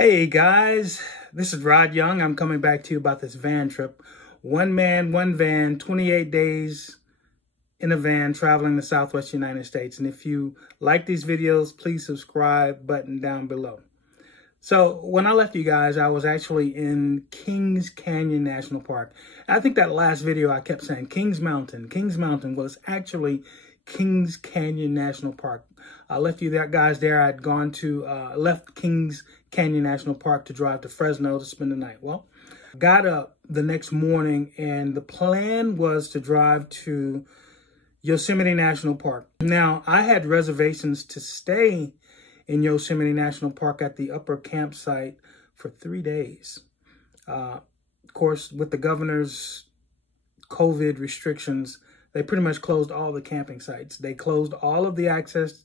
Hey guys, this is Rod Young. I'm coming back to you about this van trip. One man, one van, 28 days in a van traveling the Southwest United States. And if you like these videos, please subscribe button down below. So when I left you guys, I was actually in Kings Canyon National Park. I think that last video I kept saying Kings Mountain. Kings Mountain was actually Kings Canyon National Park. I left you guys there. I'd gone to, left Kings Canyon National Park to drive to Fresno to spend the night. Well, got up the next morning and the plan was to drive to Yosemite National Park. Now, I had reservations to stay in Yosemite National Park at the upper campsite for 3 days. Of course, with the governor's COVID restrictions, they pretty much closed all the camping sites. They closed all of the access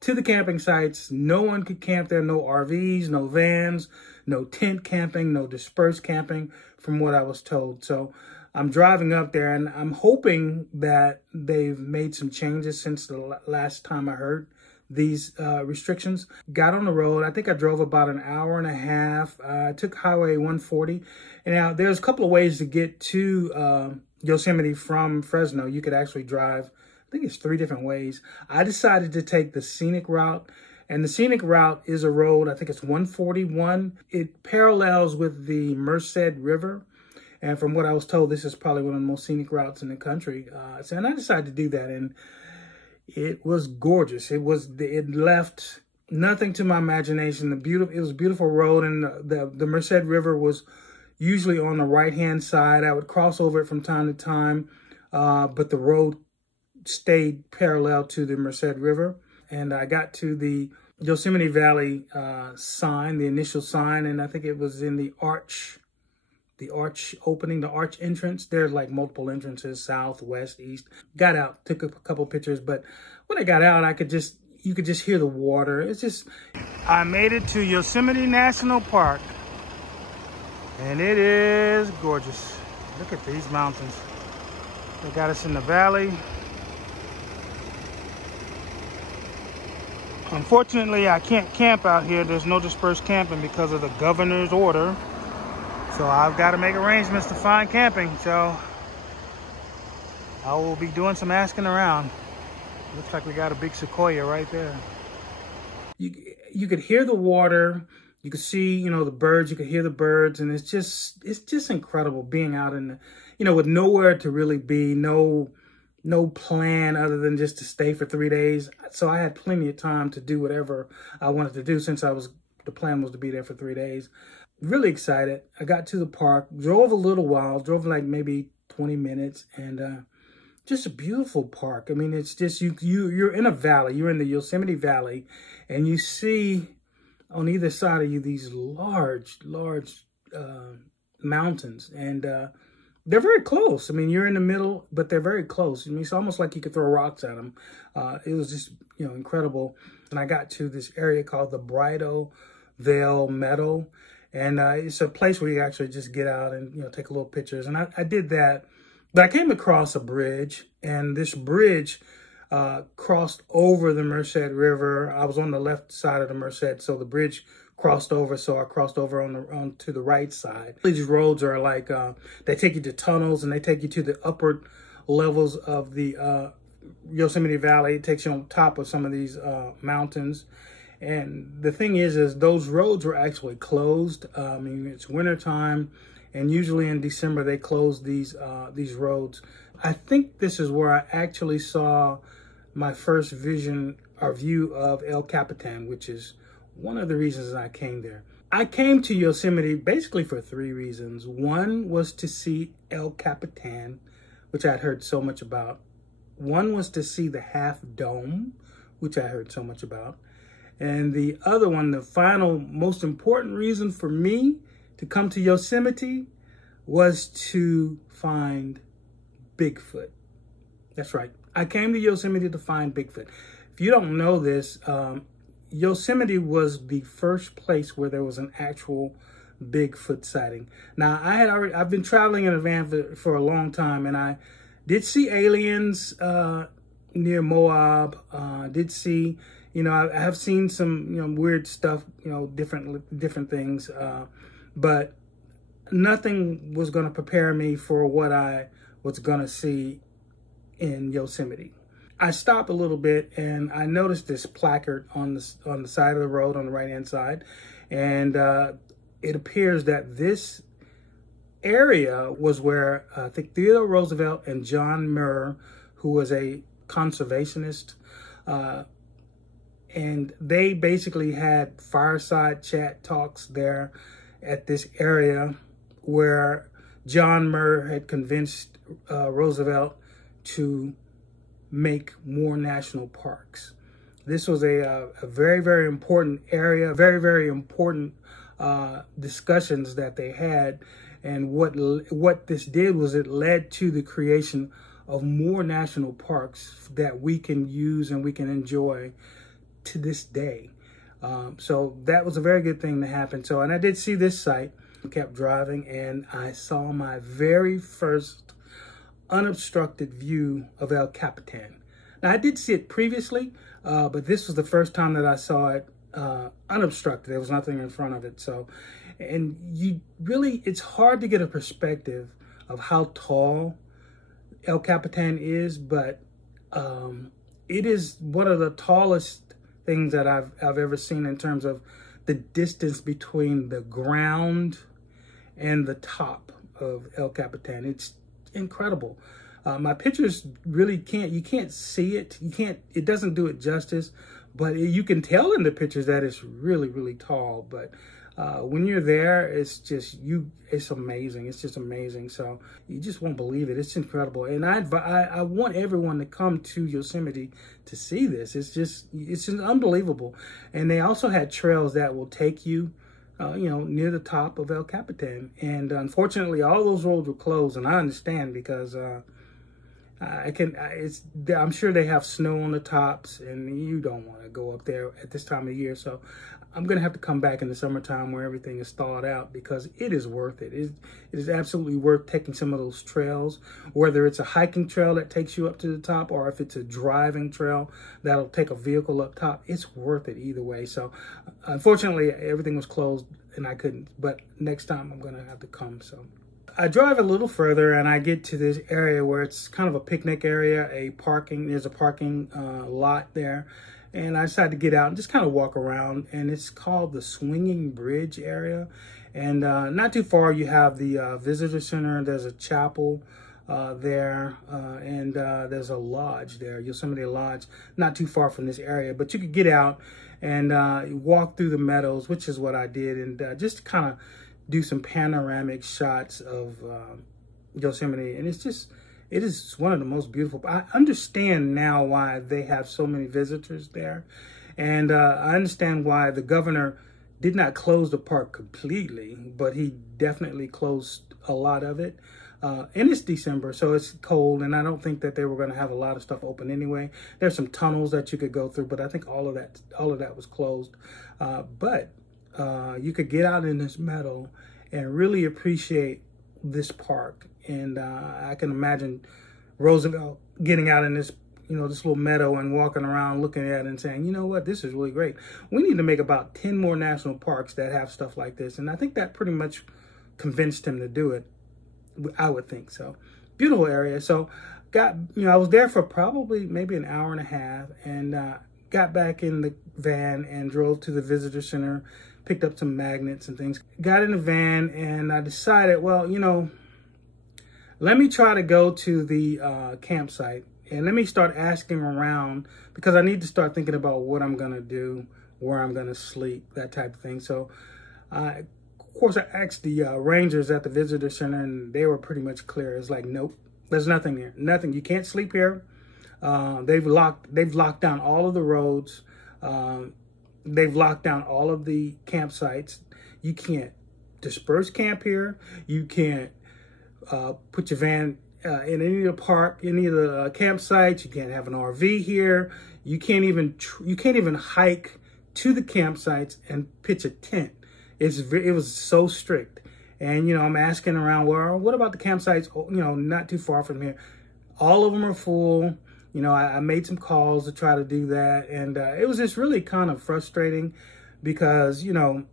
to the camping sites. No one could camp there. No RVs, no vans, no tent camping, no dispersed camping, from what I was told. So I'm driving up there and I'm hoping that they've made some changes since the last time I heard these restrictions. Got on the road. I think I drove about an hour and a half. I took Highway 140. And now there's a couple of ways to get to Yosemite from Fresno. You could actually drive, I think it's 3 different ways. I decided to take the Scenic Route, and the Scenic Route is a road, I think it's 141. It parallels with the Merced River, and from what I was told, this is probably one of the most scenic routes in the country. And I decided to do that, and it was gorgeous. It left nothing to my imagination. It was a beautiful road, and the Merced River was usually on the right-hand side. I would cross over it from time to time, but the road stayed parallel to the Merced River. And I got to the Yosemite Valley sign, the initial sign, and I think it was in the arch opening, the arch entrance. There's like multiple entrances, south, west, east. Got out, took a couple pictures, but when I got out, you could just hear the water. I made it to Yosemite National Park. And it is gorgeous. Look at these mountains. They got us in the valley. Unfortunately, I can't camp out here. There's no dispersed camping because of the governor's order. So I've got to make arrangements to find camping. So I will be doing some asking around. Looks like we got a big sequoia right there. You could hear the water. You could see, the birds, you could hear the birds, and it's just incredible being out in the, with nowhere to really be, no plan other than just to stay for 3 days. So I had plenty of time to do whatever I wanted to do since the plan was to be there for 3 days. Really excited. I got to the park, drove a little while, drove like maybe 20 minutes, and just a beautiful park. I mean, it's just, you're in a valley, you're in the Yosemite Valley, and you see on either side of you these large mountains, and they're very close. I mean, you're in the middle, but they're very close. I mean, it's almost like you could throw rocks at them. It was just, incredible. And I got to this area called the Bridal Veil Meadow, and it's a place where you actually just get out and, take a little pictures. And I did that, but I came across a bridge, and this bridge crossed over the Merced River. I was on the left side of the Merced, so the bridge crossed over, so I crossed over on to the right side. These roads are like, they take you to tunnels, and they take you to the upper levels of the Yosemite Valley. It takes you on top of some of these mountains. And the thing is those roads were actually closed. I mean, it's wintertime, and usually in December they close these roads. I think this is where I actually saw my first view of El Capitan, which is one of the reasons I came there. I came to Yosemite basically for 3 reasons. One was to see El Capitan, which I'd heard so much about. One was to see the Half Dome, which I heard so much about. And the other one, the final most important reason for me to come to Yosemite, was to find Bigfoot. That's right. I came to Yosemite to find Bigfoot. If you don't know this, Yosemite was the first place where there was an actual Bigfoot sighting. Now, I've been traveling in a van for a long time, and I did see aliens near Moab. Did see, You know, I have seen some, you know, weird stuff, you know, different things, but nothing was going to prepare me for what I was going to see in Yosemite. I stopped a little bit and I noticed this placard on the side of the road on the right-hand side, and it appears that this area was where I think Theodore Roosevelt and John Muir, who was a conservationist, and they basically had fireside chat talks there at this area where John Muir had convinced Roosevelt to make more national parks. This was a very, very important area, very, very important discussions that they had. And what this did was it led to the creation of more national parks that we can use and we can enjoy to this day. So that was a very good thing to happen. So, and I did see this site, kept driving, and I saw my very first unobstructed view of El Capitan. Now, I did see it previously, but this was the first time that I saw it unobstructed. There was nothing in front of it. So, and you really, it's hard to get a perspective of how tall El Capitan is, but it is one of the tallest things that I've ever seen in terms of the distance between the ground and the top of El Capitan. It's incredible. My pictures really you can't see it. It doesn't do it justice, but you can tell in the pictures that it's really, really tall. But when you're there, it's just, it's amazing. It's just amazing. So you just won't believe it. It's incredible. And I want everyone to come to Yosemite to see this. It's just unbelievable. And they also had trails that will take you, you know, near the top of El Capitan. And unfortunately, all those roads were closed. And I understand because I'm sure they have snow on the tops and you don't want to go up there at this time of year. So I'm going to have to come back in the summertime where everything is thawed out, because it is worth it. It is absolutely worth taking some of those trails, whether it's a hiking trail that takes you up to the top or if it's a driving trail that'll take a vehicle up top. It's worth it either way. So unfortunately, everything was closed and I couldn't, but next time I'm going to have to come. So I drive a little further and I get to this area where it's kind of a picnic area, there's a parking lot there. And I decided to get out and just kind of walk around, and it's called the Swinging Bridge area. And not too far, you have the visitor center. There's a chapel there, and there's a lodge there, Yosemite Lodge, not too far from this area. But you could get out and walk through the meadows, which is what I did, and just kind of do some panoramic shots of Yosemite. And it is one of the most beautiful. I understand now why they have so many visitors there. And I understand why the governor did not close the park completely, but he definitely closed a lot of it. And it's December, so it's cold, and I don't think that they were going to have a lot of stuff open anyway. There's some tunnels that you could go through, but I think all of that was closed. But you could get out in this meadow and really appreciate this park. And I can imagine Roosevelt getting out in this, you know, this little meadow and walking around looking at it and saying, you know what, this is really great. We need to make about 10 more national parks that have stuff like this. And I think that pretty much convinced him to do it, I would think. So beautiful area. So I was there for probably maybe an hour and a half, and got back in the van and drove to the visitor center, picked up some magnets and things, got in the van, and I decided, well, you know, let me try to go to the campsite and let me start asking around, because I need to start thinking about what I'm going to do, where I'm going to sleep, that type of thing. So, of course, I asked the rangers at the visitor center, and they were pretty much clear. It's like, nope, there's nothing here. Nothing. You can't sleep here. They've locked down all of the roads. They've locked down all of the campsites. You can't disperse camp here. You can't put your van in any of the park, any of the campsites. You can't have an RV here. You can't even hike to the campsites and pitch a tent. It was so strict. And, you know, I'm asking around, well, what about the campsites, you know, not too far from here? All of them are full. You know, I made some calls to try to do that. And it was just really kind of frustrating because, you know,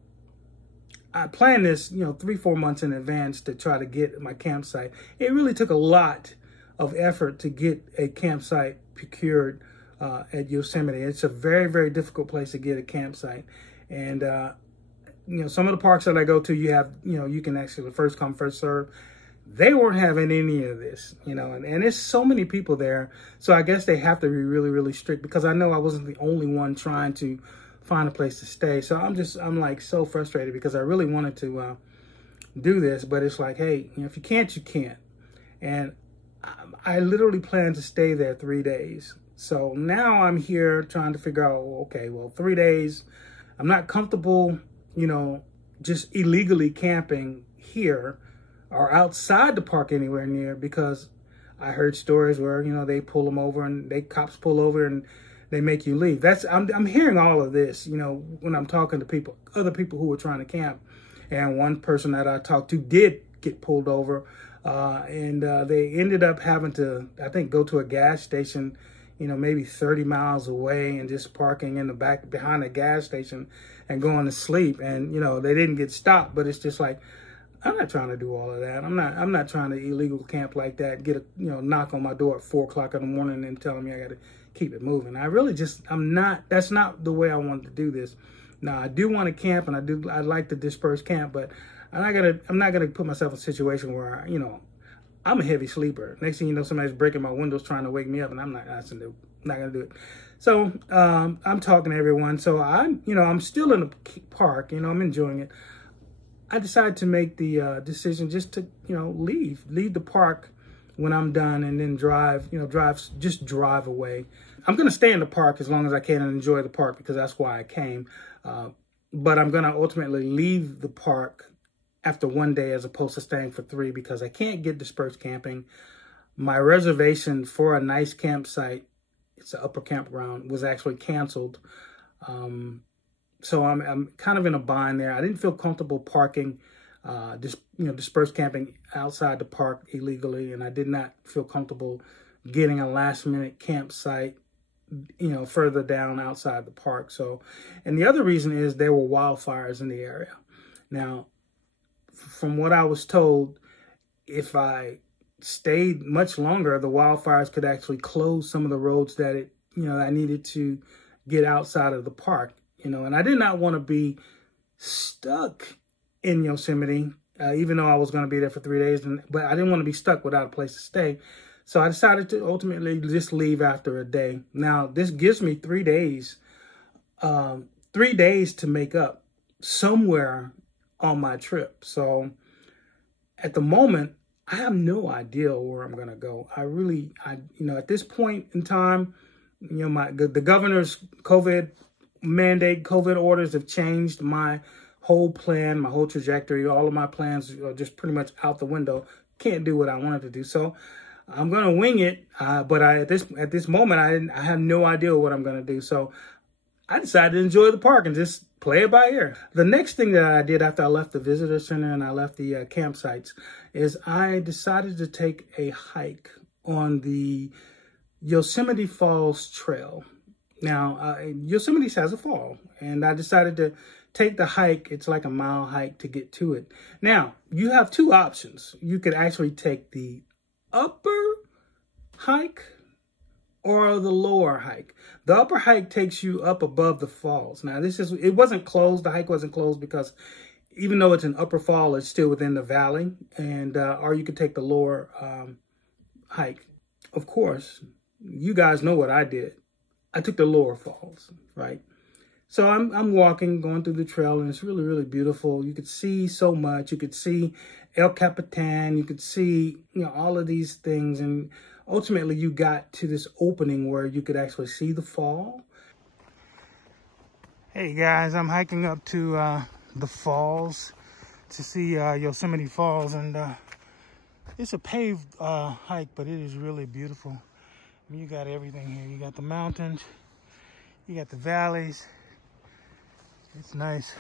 I planned this, you know, 3-4 months in advance to try to get my campsite. It really took a lot of effort to get a campsite procured at Yosemite. It's a very, very difficult place to get a campsite. And, you know, some of the parks that I go to, you have, you know, you can actually first come, first serve. They weren't having any of this, you know, and there's so many people there. So I guess they have to be really, really strict, because I know I wasn't the only one trying to find a place to stay. So I'm like so frustrated because I really wanted to do this, but it's like, hey, you know, if you can't, you can't. And I literally planned to stay there 3 days. So now I'm here trying to figure out, okay, well, 3 days, I'm not comfortable, you know, just illegally camping here or outside the park anywhere near, because I heard stories where, you know, they pull them over and cops pull over and they make you leave. I'm hearing all of this, you know, when I'm talking to people, other people who were trying to camp. And one person that I talked to did get pulled over, and they ended up having to, I think, go to a gas station, you know, maybe 30 miles away, and just parking in the back behind the gas station and going to sleep. And, you know, they didn't get stopped, but it's just like, I'm not trying to do all of that. I'm not trying to illegal camp like that, get a, you know, knock on my door at 4 o'clock in the morning and telling me I got to keep it moving. I really just, that's not the way I wanted to do this. Now, I do want to camp, and I like to disperse camp, but I'm not gonna put myself in a situation where, you know, I'm a heavy sleeper. Next thing you know, somebody's breaking my windows trying to wake me up, and I'm not gonna do it. So I'm talking to everyone. So I'm still in the park. You know, I'm enjoying it. I decided to make the decision just to, you know, leave the park when I'm done, and then drive away. I'm gonna stay in the park as long as I can and enjoy the park, because that's why I came. But I'm gonna ultimately leave the park after 1 day as opposed to staying for 3, because I can't get dispersed camping. My reservation for a nice campsite, it's an upper campground, was actually canceled. So I'm kind of in a bind there. I didn't feel comfortable parking, dispersed camping outside the park illegally, and I did not feel comfortable getting a last-minute campsite, you know, further down outside the park. So, and the other reason is there were wildfires in the area. Now, from what I was told, if I stayed much longer, the wildfires could actually close some of the roads that I needed to get outside of the park, you know, and I did not want to be stuck in Yosemite, even though I was going to be there for 3 days, but I didn't want to be stuck without a place to stay. So I decided to ultimately just leave after a day. Now, this gives me 3 days, 3 days to make up somewhere on my trip. So at the moment, I have no idea where I'm going to go. At this point in time, you know, the governor's COVID mandate, COVID orders have changed my whole plan, my whole trajectory. All of my plans are just pretty much out the window. Can't do what I wanted to do. So I'm going to wing it. But at this moment, I have no idea what I'm going to do. So I decided to enjoy the park and just play it by ear. The next thing that I did after I left the visitor center and I left the campsites is I decided to take a hike on the Yosemite Falls trail. Now, Yosemite has a fall, and I decided to take the hike. It's like a mile hike to get to it. Now, you have two options. You could actually take the upper hike or the lower hike. The upper hike takes you up above the falls. Now, it wasn't closed. The hike wasn't closed because even though it's an upper fall, it's still within the valley. And or you could take the lower hike. Of course, you guys know what I did. I took the lower falls, right? So I'm walking, going through the trail, and it's really, really beautiful. You could see so much. You could see El Capitan. You could see, you know, all of these things. And ultimately, you got to this opening where you could actually see the fall. Hey, guys, I'm hiking up to the falls to see Yosemite Falls. And it's a paved hike, but it is really beautiful. I mean, you got everything here. You got the mountains. You got the valleys. It's nice.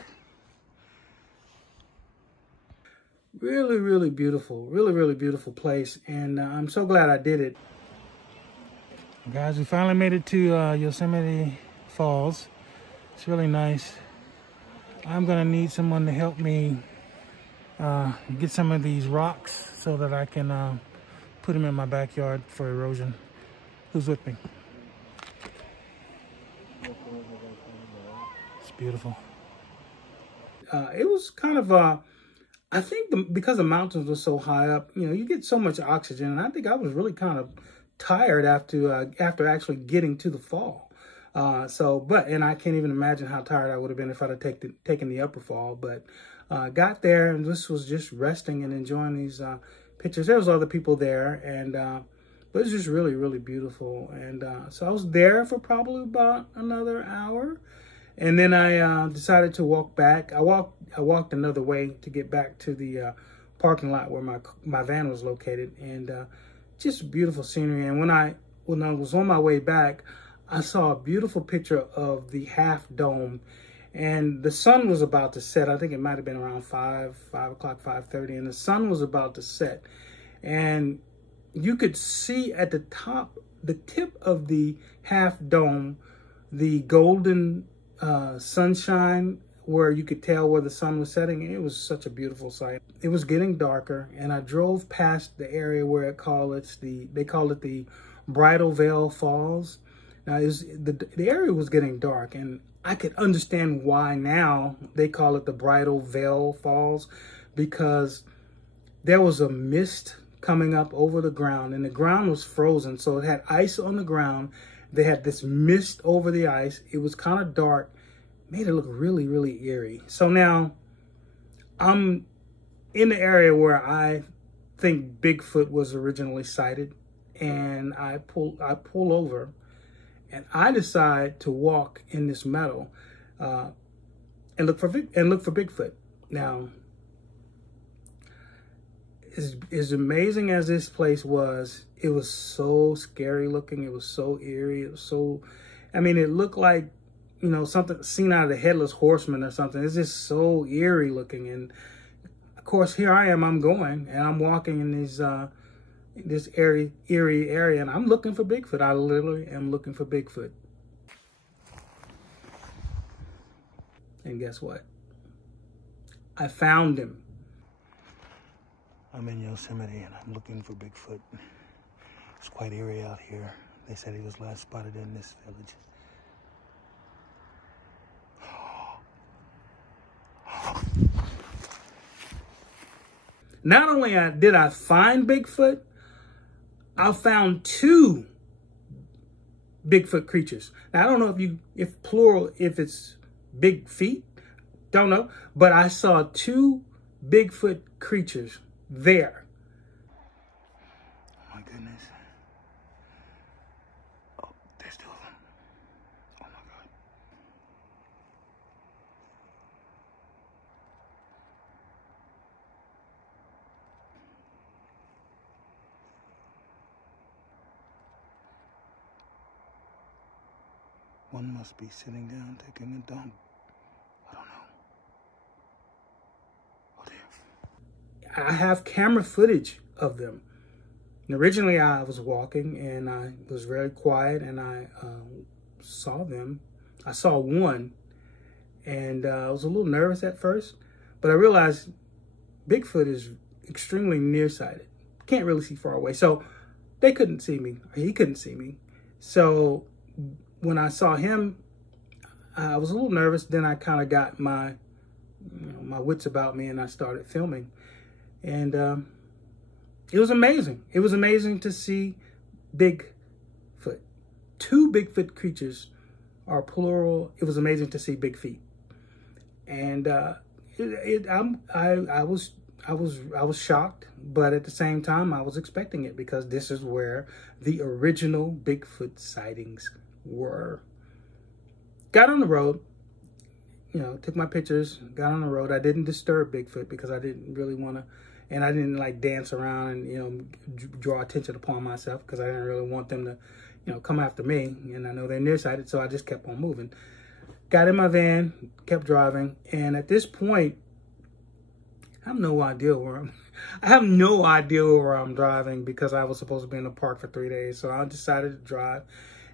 Really, really beautiful. Really, really beautiful place. And I'm so glad I did it. Guys, we finally made it to Yosemite Falls. It's really nice. I'm gonna need someone to help me get some of these rocks so that I can put them in my backyard for erosion. Who's with me? It's beautiful. It was kind of I think because the mountains were so high up, you know, you get so much oxygen, and I think I was really kind of tired after actually getting to the fall. And I can't even imagine how tired I would have been if I'd have taken the upper fall. But got there and just was just resting and enjoying these pictures. There was other people there, and but it was just really, really beautiful. And so I was there for probably about another hour, and then I decided to walk back. I walked another way to get back to the parking lot where my van was located, and just beautiful scenery. And when I was on my way back, I saw a beautiful picture of the half dome, and the sun was about to set. I think it might have been around 5 o'clock, 5:30, and the sun was about to set. And you could see at the top, the tip of the half dome, the golden sunshine, where you could tell where the sun was setting. It was such a beautiful sight. It was getting darker, and I drove past the area where they call it the Bridal Veil Falls. Now, the area was getting dark, and I could understand why now they call it the Bridal Veil Falls, because there was a mist coming up over the ground, and the ground was frozen, so it had ice on the ground. They had this mist over the ice. It was kind of dark, made it look really, really eerie. So now I'm in the area where I think Bigfoot was originally sighted, and I pull over, and I decide to walk in this meadow and look for Bigfoot. Now, as amazing as this place was, it was so scary looking. It was so eerie. It was so, I mean, it looked like, you know, something seen out of the Headless Horseman or something. It's just so eerie looking. And of course, here I am. I'm going, and I'm walking in this eerie area, and I'm looking for Bigfoot. I literally am looking for Bigfoot. And guess what? I found him. I'm in Yosemite, and I'm looking for Bigfoot. It's quite eerie out here. They said he was last spotted in this village. Not only did I find Bigfoot, I found 2 Bigfoot creatures. Now, I don't know if plural, if it's big feet, don't know, but I saw 2 Bigfoot creatures there. Oh my goodness. Oh, there's 2 of them. Oh my God. One must be sitting down taking a dump. I don't know. Oh dear. I have camera footage of them. And originally I was walking, and I was very quiet, and I saw them. I saw one, and I was a little nervous at first, but I realized Bigfoot is extremely nearsighted. Can't really see far away. So they couldn't see me. He couldn't see me. So when I saw him, I was a little nervous. Then I kind of got my wits about me, and I started filming. And it was amazing. It was amazing to see Bigfoot. 2 Bigfoot creatures are plural. It was amazing to see big feet. And I was shocked, but at the same time, I was expecting it, because this is where the original Bigfoot sightings were. Got on the road, you know, took my pictures, got on the road. I didn't disturb Bigfoot because I didn't really want to, and I didn't like dance around and, you know, draw attention upon myself, because I didn't really want them to, you know, come after me. And I know they're nearsighted, so I just kept on moving. Got in my van, kept driving, and at this point, I have no idea I have no idea where I'm driving because I was supposed to be in the park for 3 days. So I decided to drive.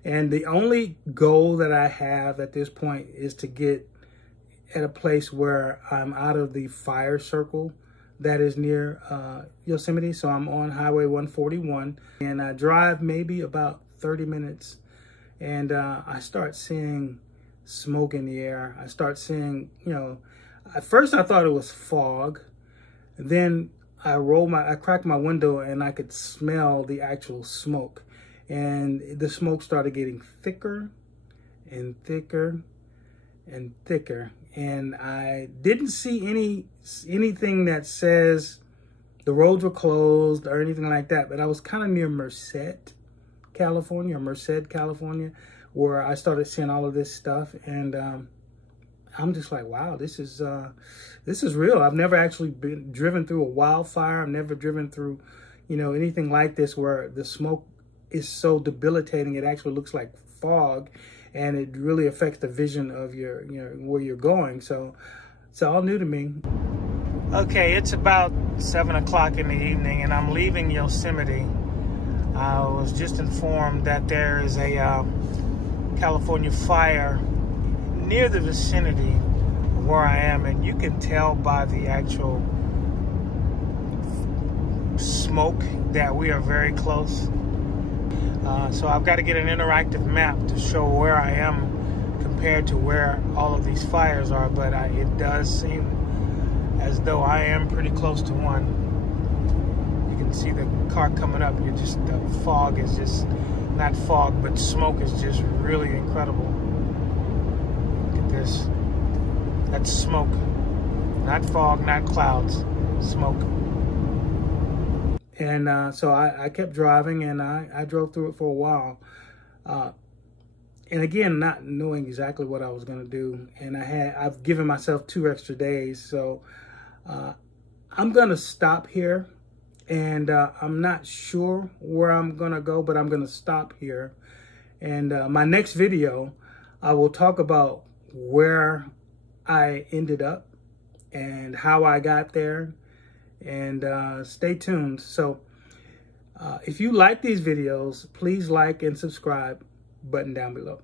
And the only goal that I have at this point is to get at a place where I'm out of the fire circle that is near Yosemite. So I'm on Highway 141 and I drive maybe about 30 minutes and I start seeing smoke in the air. I start seeing, you know, at first I thought it was fog. Then I cracked my window and I could smell the actual smoke. And the smoke started getting thicker and thicker and thicker. And I didn't see anything that says the roads were closed or anything like that. But I was kind of near Merced, California, where I started seeing all of this stuff. And I'm just like, wow, this is real. I've never actually been driven through a wildfire. I've never driven through, you know, anything like this where the smoke is so debilitating. It actually looks like fog, and it really affects the vision of your, you know, where you're going. So it's all new to me. Okay, it's about 7 o'clock in the evening, and I'm leaving Yosemite. I was just informed that there is a California fire near the vicinity where I am, and you can tell by the actual smoke that we are very close. So I've got to get an interactive map to show where I am compared to where all of these fires are, but it does seem as though I am pretty close to one. You can see the car coming up. The fog is just, not fog, but smoke is just really incredible. Look at this. That's smoke. Not fog, not clouds. Smoke. And so I kept driving, and I drove through it for a while. And again, not knowing exactly what I was going to do. And I've given myself 2 extra days. So I'm going to stop here. And I'm not sure where I'm going to go, but I'm going to stop here. And my next video, I will talk about where I ended up and how I got there. And stay tuned. So if you like these videos, please like and subscribe, button down below.